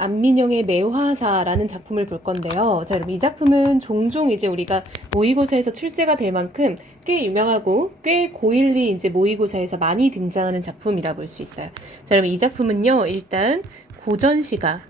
안민영의 매화사라는 작품을 볼 건데요. 자, 여러분 이 작품은 종종 이제 우리가 모의고사에서 출제가 될 만큼 꽤 유명하고 꽤 고일리 이제 모의고사에서 많이 등장하는 작품이라 볼 수 있어요. 자, 여러분 이 작품은요. 일단 고전시가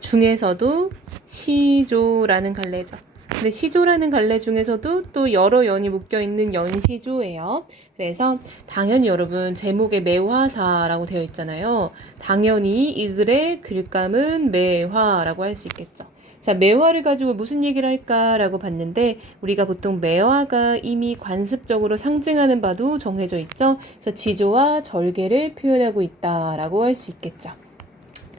중에서도 시조라는 갈래죠. 근데 시조라는 갈래 중에서도 또 여러 연이 묶여 있는 연시조예요. 그래서 당연히 여러분 제목에 매화사라고 되어 있잖아요. 당연히 이 글의 글감은 매화라고 할 수 있겠죠. 자, 매화를 가지고 무슨 얘기를 할까라고 봤는데 우리가 보통 매화가 이미 관습적으로 상징하는 바도 정해져 있죠. 그래서 지조와 절개를 표현하고 있다라고 할 수 있겠죠.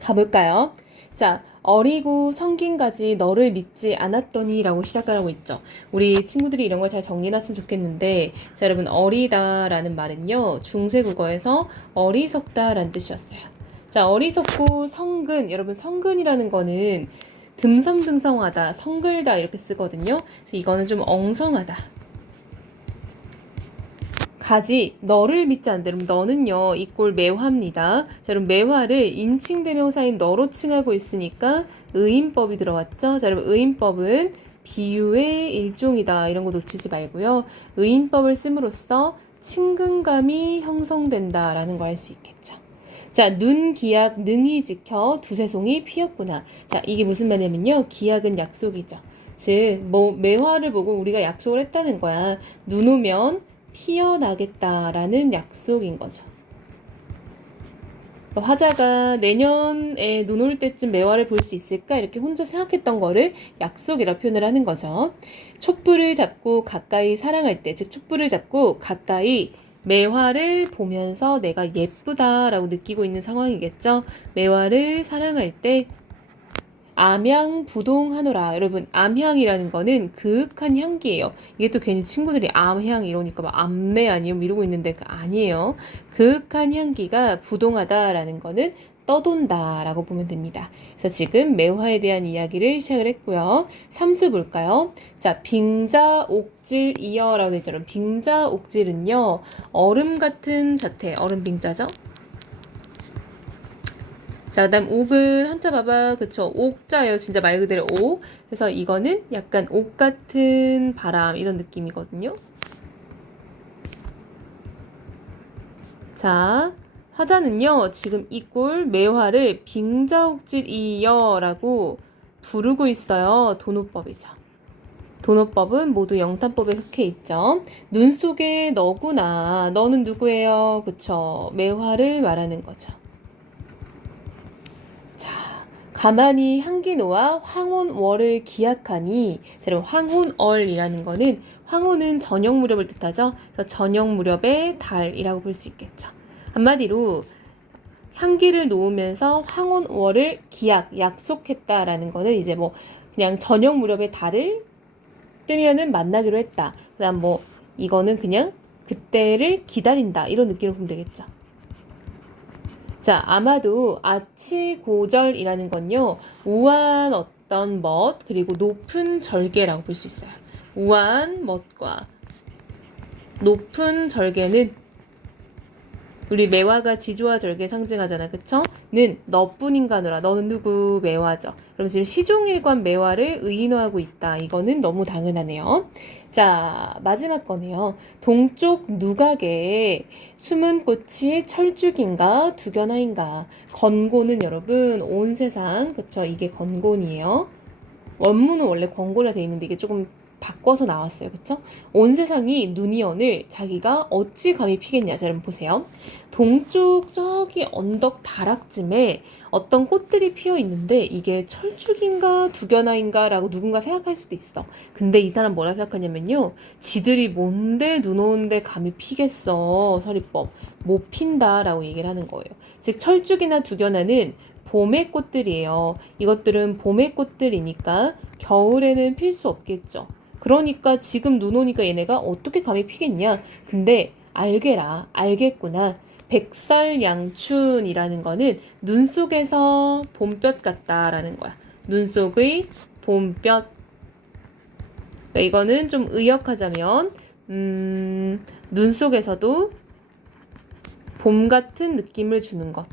가볼까요? 자, 어리고 성긴까지 너를 믿지 않았더니 라고 시작하라고 있죠. 우리 친구들이 이런 걸 잘 정리해놨으면 좋겠는데, 자, 여러분, 어리다 라는 말은요, 중세 국어에서 어리석다 라는 뜻이었어요. 자, 어리석고 성근, 여러분, 성근이라는 거는 듬성듬성하다, 성글다 이렇게 쓰거든요. 그래서 이거는 좀 엉성하다. 가지 너를 믿지. 여러분 너는요 이꼴 매화입니다. 자 여러분 매화를 인칭 대명사인 너로 칭하고 있으니까 의인법이 들어왔죠. 자 여러분 의인법은 비유의 일종이다. 이런 거 놓치지 말고요. 의인법을 씀으로써 친근감이 형성된다라는 거 알 수 있겠죠. 자, 눈 기약 능이 지켜 두세 송이 피었구나. 자, 이게 무슨 말이냐면요. 기약은 약속이죠. 즉, 뭐, 매화를 보고 우리가 약속을 했다는 거야. 눈 오면 피어나겠다라는 약속인 거죠. 그러니까 화자가 내년에 눈 올 때쯤 매화를 볼 수 있을까 이렇게 혼자 생각했던 거를 약속이라 표현을 하는 거죠. 촛불을 잡고 가까이 사랑할 때, 즉 촛불을 잡고 가까이 매화를 보면서 내가 예쁘다라고 느끼고 있는 상황이겠죠. 매화를 사랑할 때 암향 부동하노라. 여러분, 암향이라는 거는 그윽한 향기예요. 이게 또 괜히 친구들이 암향 이러니까 막 암내 아니에요? 이러고 있는데 그 아니에요. 그윽한 향기가 부동하다라는 거는 떠돈다라고 보면 됩니다. 그래서 지금 매화에 대한 이야기를 시작을 했고요. 삼수 볼까요? 자, 빙자 옥질 이어라고 되죠. 빙자 옥질은요. 얼음 같은 자태, 얼음 빙자죠? 자, 그 다음 옥은 한자 봐봐. 그쵸? 옥자예요. 진짜 말 그대로 옥. 그래서 이거는 약간 옥 같은 바람 이런 느낌이거든요. 자, 화자는요. 지금 이 꼴 매화를 빙자옥질이여라고 부르고 있어요. 도노법이죠. 도노법은 모두 영탄법에 속해 있죠. 눈 속에 너구나. 너는 누구예요? 그쵸? 매화를 말하는 거죠. 가만히 향기노와 황혼월을 기약하니 자, 여러분 황혼월이라는 거는 황혼은 저녁 무렵을 뜻하죠. 그래서 저녁 무렵의 달이라고 볼 수 있겠죠. 한마디로 향기를 놓으면서 황혼월을 기약 약속했다라는 거는 이제 뭐 그냥 저녁 무렵의 달을 뜨면은 만나기로 했다. 그다음 뭐 이거는 그냥 그때를 기다린다 이런 느낌으로 보면 되겠죠. 자, 아마도 아치고절이라는 건요, 우한 어떤 멋, 그리고 높은 절개라고 볼 수 있어요. 우한 멋과 높은 절개는 우리 매화가 지조와 절개 상징하잖아. 그쵸? 는 너뿐인가노라. 너는 누구? 매화죠. 그럼 지금 시종일관 매화를 의인화하고 있다. 이거는 너무 당연하네요. 자, 마지막 거네요. 동쪽 누각에 숨은 꽃이 철쭉인가 두견화인가. 건고는 여러분 온 세상 그쵸? 이게 건곤이에요. 원문은 원래 권고라 돼 있는데 이게 조금 바꿔서 나왔어요. 그쵸? 온 세상이 눈이 오늘 자기가 어찌 감히 피겠냐. 자, 여러분 보세요. 동쪽 저기 언덕 다락쯤에 어떤 꽃들이 피어 있는데 이게 철쭉인가 두견화인가 라고 누군가 생각할 수도 있어. 근데 이 사람 뭐라 생각하냐면요. 지들이 뭔데 눈 오는데 감히 피겠어. 서리법. 못 핀다 라고 얘기를 하는 거예요. 즉 철쭉이나 두견화는 봄의 꽃들이에요. 이것들은 봄의 꽃들이니까 겨울에는 필 수 없겠죠. 그러니까 지금 눈 오니까 얘네가 어떻게 감히 피겠냐? 근데 알게라, 알겠구나. 백설양춘이라는 거는 눈 속에서 봄볕 같다라는 거야. 눈 속의 봄볕. 그러니까 이거는 좀 의역하자면, 음, 눈 속에서도 봄 같은 느낌을 주는 것.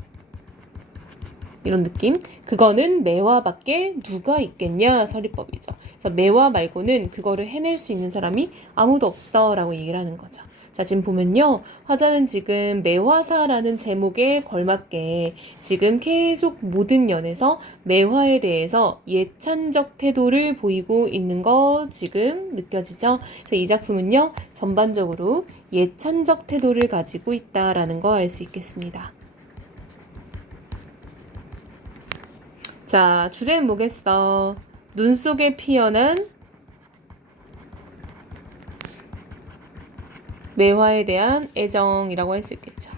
이런 느낌. 그거는 매화 밖에 누가 있겠냐 서리법이죠. 그래서 매화 말고는 그거를 해낼 수 있는 사람이 아무도 없어라고 얘기를 하는 거죠. 자, 지금 보면요. 화자는 지금 매화사라는 제목에 걸맞게 지금 계속 모든 연에서 매화에 대해서 예찬적 태도를 보이고 있는 거 지금 느껴지죠? 그래서 이 작품은요. 전반적으로 예찬적 태도를 가지고 있다라는 거 알 수 있겠습니다. 자, 주제는 뭐겠어? 눈 속에 피어난 매화에 대한 애정이라고 할 수 있겠죠.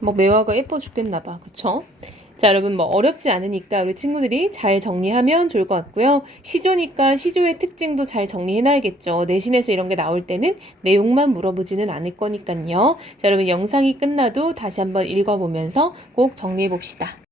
뭐 매화가 예뻐 죽겠나 봐. 그쵸? 자, 여러분 뭐 어렵지 않으니까 우리 친구들이 잘 정리하면 좋을 것 같고요. 시조니까 시조의 특징도 잘 정리해 놔야겠죠. 내신에서 이런 게 나올 때는 내용만 물어보지는 않을 거니까요. 자, 여러분 영상이 끝나도 다시 한번 읽어보면서 꼭 정리해 봅시다.